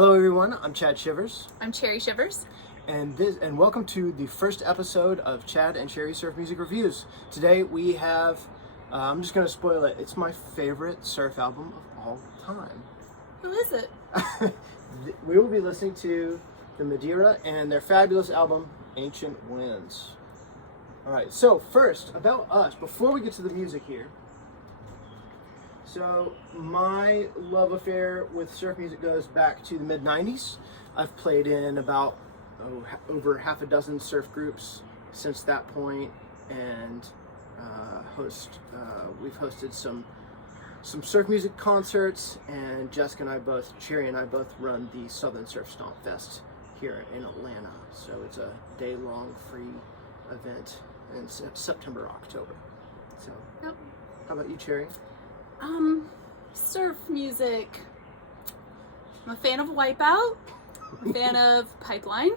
Hello everyone, I'm Chad Shivers. I'm Cherry Shivers. And welcome to the first episode of Chad and Cherry Surf Music Reviews. Today we have, I'm just going to spoil it, it's my favorite surf album of all time. Who is it? We will be listening to the Madeira and their fabulous album, Ancient Winds. Alright, so first, about us, before we get to the music here. So my love affair with surf music goes back to the mid-90s. I've played in about over half a dozen surf groups since that point, and we've hosted some surf music concerts, and Jessica and I both, Cherry and I both run the Southern Surf Stomp Fest here in Atlanta. So it's a day-long free event in September, October. So, Yep. How about you, Cherry? Surf music. I'm a fan of Wipeout. I'm a fan of Pipeline.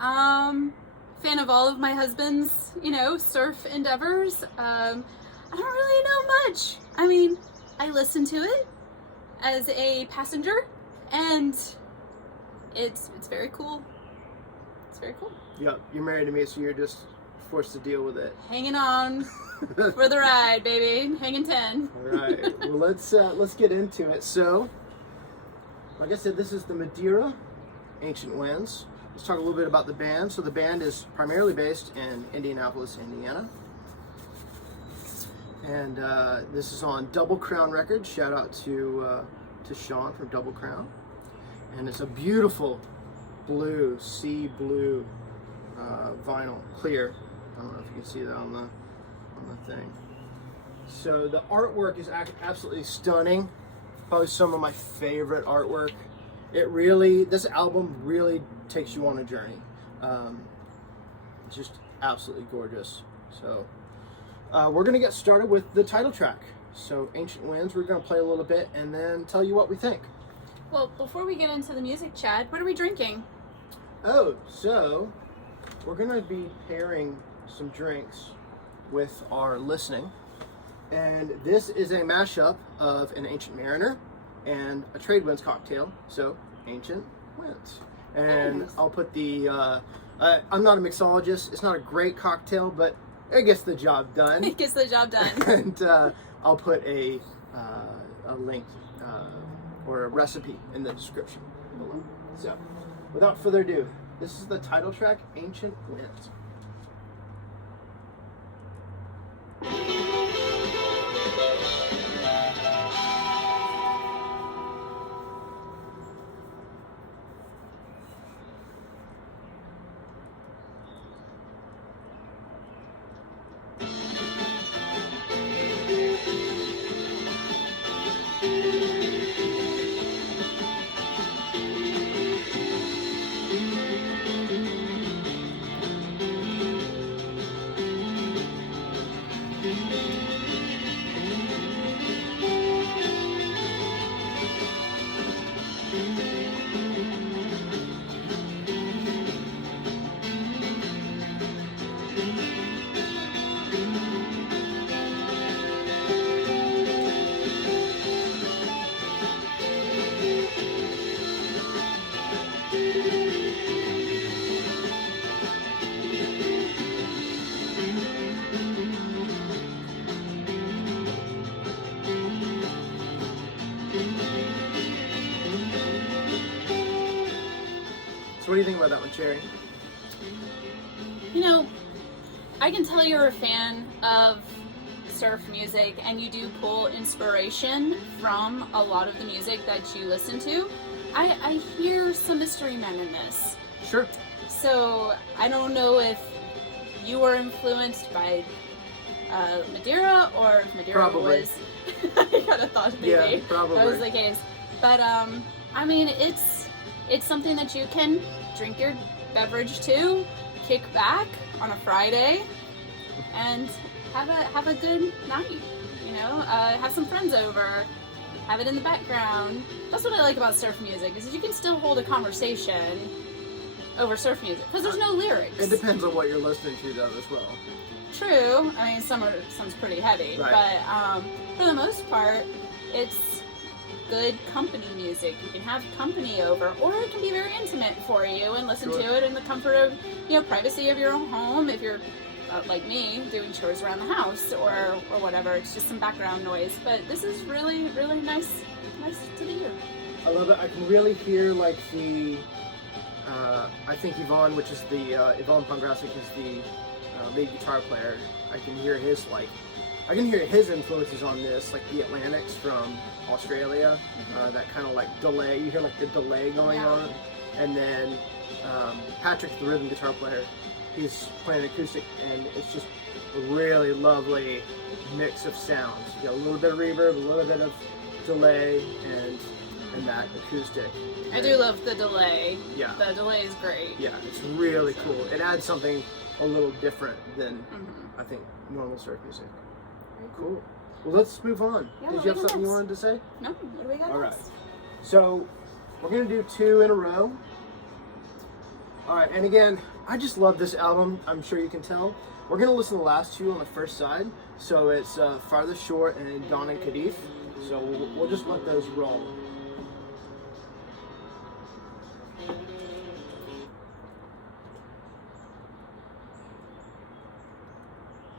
Fan of all of my husband's, surf endeavors. I don't really know much. I mean, I listen to it as a passenger, and it's very cool. It's very cool. Yep, you're married to me, so you're just forced to deal with it. Hanging on for the ride, baby. Hanging 10. All right. Well, let's get into it. So, like I said, this is the Madeira, Ancient Winds. Let's talk a little bit about the band. So the band is primarily based in Indianapolis, Indiana. And this is on Double Crown Records. Shout out to Sean from Double Crown. And it's a beautiful blue, sea blue vinyl, clear. I don't know if you can see that on the thing. So the artwork is absolutely stunning. Probably some of my favorite artwork. This album really takes you on a journey. It's just absolutely gorgeous. So we're gonna get started with the title track. So Ancient Winds, we're gonna play a little bit and then tell you what we think. Well, before we get into the music, Chad, what are we drinking? Oh, so we're gonna be pairing some drinks with our listening, and this is a mashup of an Ancient Mariner and a Trade Winds cocktail, so Ancient Winds. And Nice. I'll put the I'm not a mixologist, it's not a great cocktail, but it gets the job done. It gets the job done. And I'll put a link or a recipe in the description below. So without further ado, this is the title track, Ancient Winds. So what do you think about that one, Cherry? I can tell you're a fan of surf music, and you do pull inspiration from a lot of the music that you listen to. I hear some Mystery Men in this. Sure. So I don't know if you were influenced by Madeira, or if Madeira Probably. was. I kind of thought maybe Yeah, probably. that was the case. But I mean, it's something that you can drink your beverage to, kick back on a Friday, and have a good night. Have some friends over, have it in the background. That's what I like about surf music, is that you can still hold a conversation over surf music, because there's no lyrics. It depends on what you're listening to, though, as well. True. I mean, some's pretty heavy, Right. but for the most part, it's good company music. You can have company over, or it can be very intimate for you and listen to it in the comfort of, privacy of your own home. If you're like me, doing chores around the house or whatever, it's just some background noise. But this is really, really nice to hear. I love it. I can really hear like the, I think Yvonne, which is the, Yvonne Pongrasic is the lead guitar player. I can hear his influences on this, like the Atlantics from Australia, that kind of like delay, you hear like the delay going on. And then Patrick, the rhythm guitar player, he's playing acoustic, and it's just a really lovely mix of sounds. You got a little bit of reverb, a little bit of delay, and that acoustic. I do love the delay. Yeah. The delay is great. Yeah, it's really cool. It adds something a little different than, I think, normal surf music. Cool. Well, let's move on. Yeah, Did you have something you wanted to say? No, what do we got? All right. So, we're going to do 2 in a row. All right, and again, I just love this album. I'm sure you can tell. We're going to listen to the last 2 on the first side. So, it's Farthest Shore and In Cadiz. So, we'll just let those roll.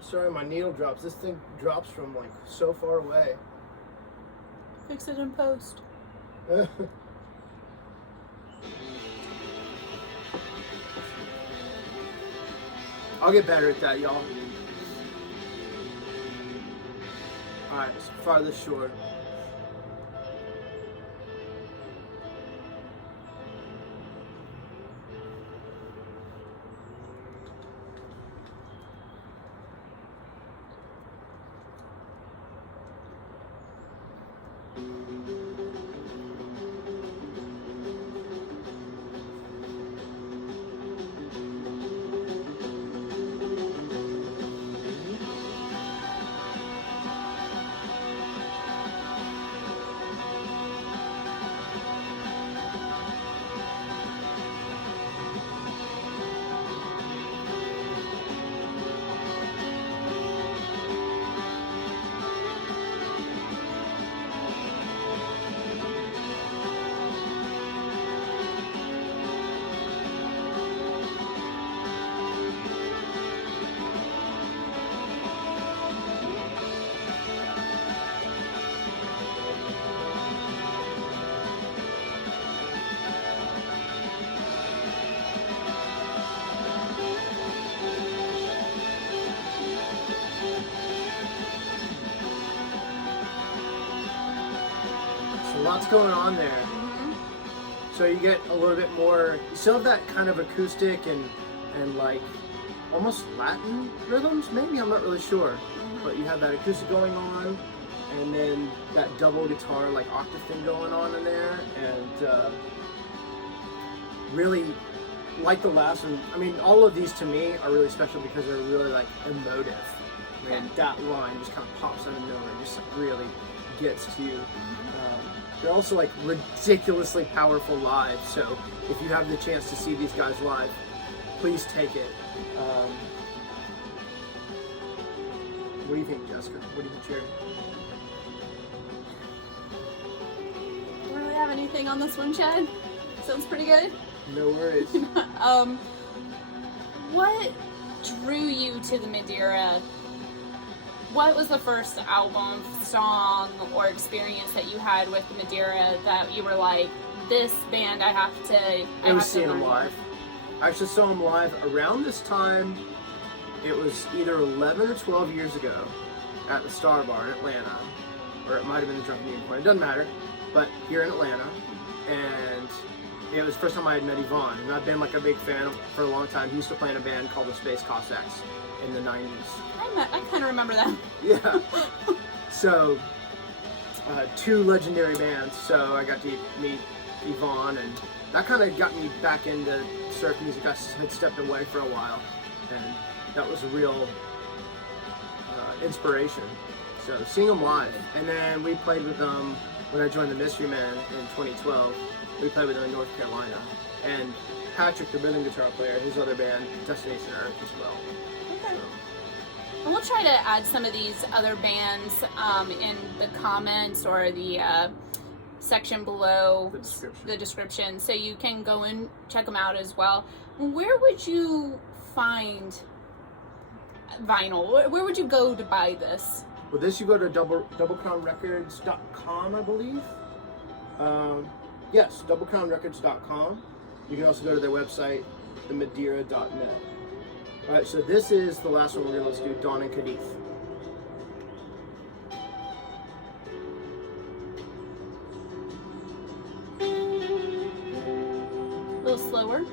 Sorry, my needle drops. This thing drops from like so far away. Fix it in post. I'll get better at that, y'all. Alright, Farthest Shore. Lots going on there. So you get a little bit more, you still have that kind of acoustic and like almost Latin rhythms, maybe, I'm not really sure. But you have that acoustic going on, and then that double guitar like octave thing going on in there, and really like the last one. I mean, all of these to me are really special because they're really like emotive. And that line just kind of pops out of nowhere and just like really gets to you. They're also like ridiculously powerful live, so if you have the chance to see these guys live, please take it. What do you think, Jessica? What do you think, Jerry? Don't really have anything on this one, Chad. Sounds pretty good. No worries. What drew you to the Madeira? What was the first album, song, or experience that you had with the Madeira that you were like, this band I have to... It was seeing them live. I actually saw them live around this time. It was either 11 or 12 years ago at the Star Bar in Atlanta, or it might have been the Drunken Unicorn. It doesn't matter, but here in Atlanta, and it was the first time I had met Yvonne, and I've been like a big fan for a long time. He used to play in a band called the Space Cossacks in the 90s. I kind of remember them. Yeah. So, 2 legendary bands. So I got to meet Yvonne, and that kind of got me back into surf music. I had stepped away for a while, and that was a real inspiration. So seeing them live, and then we played with them when I joined the Mystery Men in 2012. We played with them in North Carolina, and Patrick, the rhythm guitar player, his other band, Destination Earth, as well. Okay. And we'll try to add some of these other bands in the comments or the section below the description, so you can go and check them out as well. Where would you find vinyl? Where would you go to buy this? Well, this you go to doublecrownrecords.com, I believe. Yes, doublecrownrecords.com. You can also go to their website, themadeira.net. All right, so this is the last one we're going to let's do, Dawn in Cadiz. A little slower.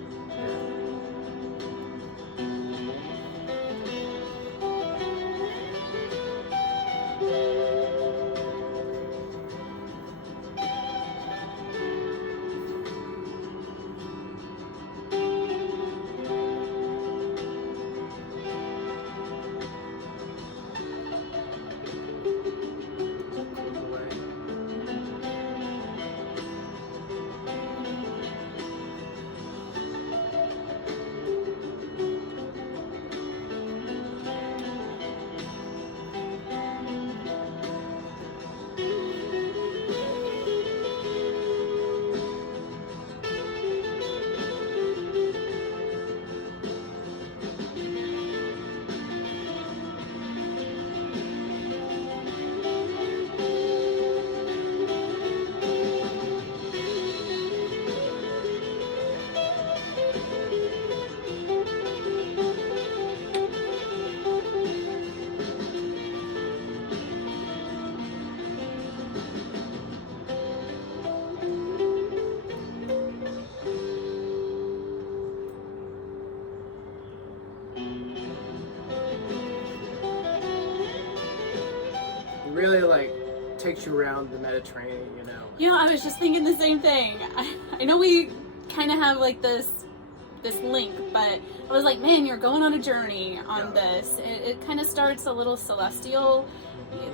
Really like takes you around the Mediterranean, you know. You know, I was just thinking the same thing. I know we kind of have like this link, but I was like, man, you're going on a journey on this. It kind of starts a little celestial,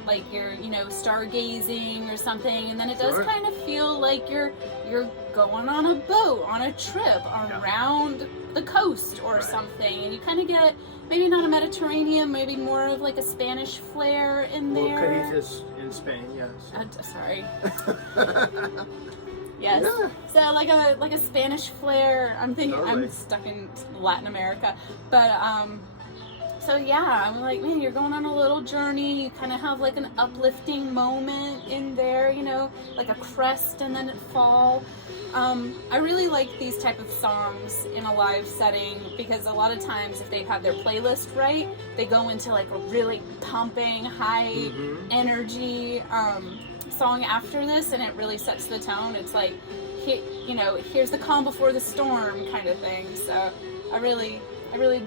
like you're, you know, stargazing or something, and then it does kind of feel like you're going on a boat on a trip around the coast or something, and you kind of get maybe not a Mediterranean, maybe more of like a Spanish flair in there. Well, Cadiz is in Spain, yes. Sorry. Yes. Yeah. So like a Spanish flair. I'm thinking I'm stuck in Latin America, but so yeah, I'm like, man, you're going on a little journey. You kind of have like an uplifting moment in there, you know, like a crest and then it fall. I really like these type of songs in a live setting because a lot of times if they have their playlist right, they go into like a really pumping, high energy song after this, and it really sets the tone. It's like, you know, here's the calm before the storm kind of thing. So I really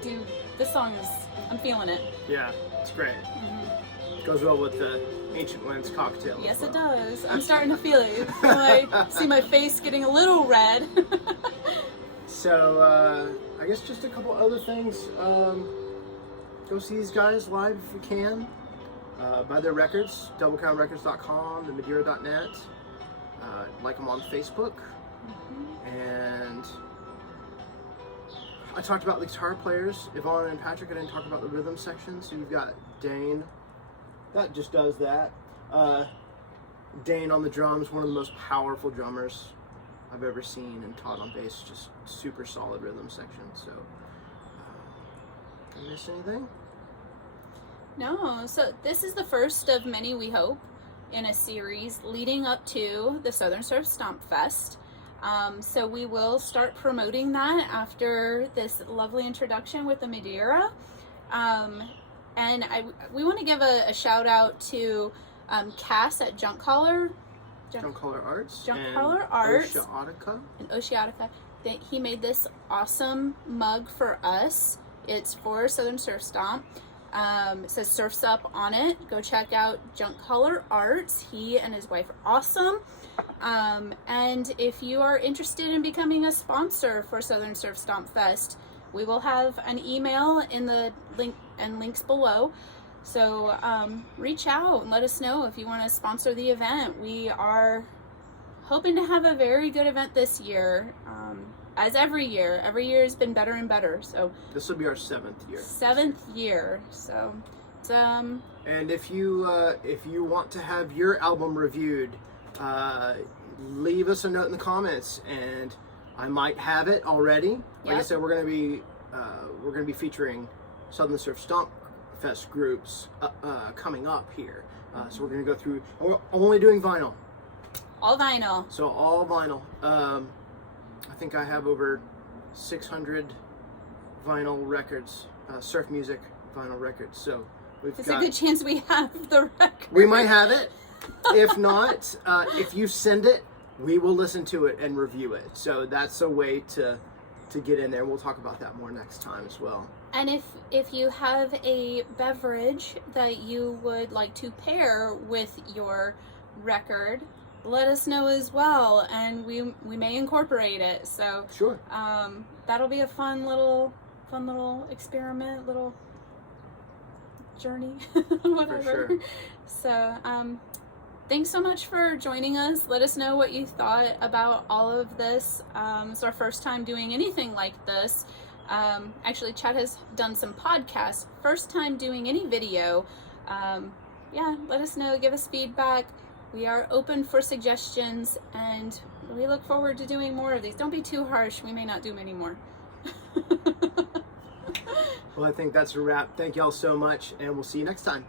do. This song is, I'm feeling it. Yeah, it's great. Goes well with the Ancient Winds cocktail. Yes, it does. I'm starting to feel it. I see my face getting a little red. So, I guess just a couple other things. Go see these guys live if you can. Buy their records, doublecrownrecords.com, themadeira.net. Like them on Facebook. And I talked about the guitar players, Yvonne and Patrick. I didn't talk about the rhythm section. So you've got Dane. That just does that. Dane on the drums, one of the most powerful drummers I've ever seen, and Todd on bass, just super solid rhythm section. So, did I miss anything? No, so this is the first of many, we hope, in a series leading up to the Southern Surf Stomp Fest. So we will start promoting that after this lovely introduction with the Madeira. And we want to give a shout out to Cass at Junk Collar Arts. Oceanica. He made this awesome mug for us. It's for Southern Surf Stomp. It says Surf's Up on it. Go check out Junk Collar Arts. He and his wife are awesome. And if you are interested in becoming a sponsor for Southern Surf Stomp Fest, we will have an email in the link and links below. So reach out and let us know if you want to sponsor the event. We are hoping to have a very good event this year. As every year has been better and better. So this will be our 7th year. 7th year. So it's, and if you want to have your album reviewed, leave us a note in the comments, and I might have it already. Like I Yep. said, we're gonna be featuring Southern Surf Stomp Fest groups coming up here. So we're gonna go through. We're only doing vinyl. All vinyl. So all vinyl. I think I have over 600 vinyl records, surf music vinyl records. So we've It's got. a good chance we have the record. We might have it. If not, if you send it, we will listen to it and review it. So that's a way to get in there. We'll talk about that more next time as well. And if you have a beverage that you would like to pair with your record, let us know as well, and we may incorporate it. So Sure. that'll be a fun little experiment, little journey, whatever. For sure. So thanks so much for joining us. Let us know what you thought about all of this. It's our first time doing anything like this. Actually, Chad has done some podcasts. First time doing any video. Yeah, let us know. Give us feedback. We are open for suggestions, and we look forward to doing more of these. Don't be too harsh. We may not do many more. Well, I think that's a wrap. Thank y'all so much, and we'll see you next time.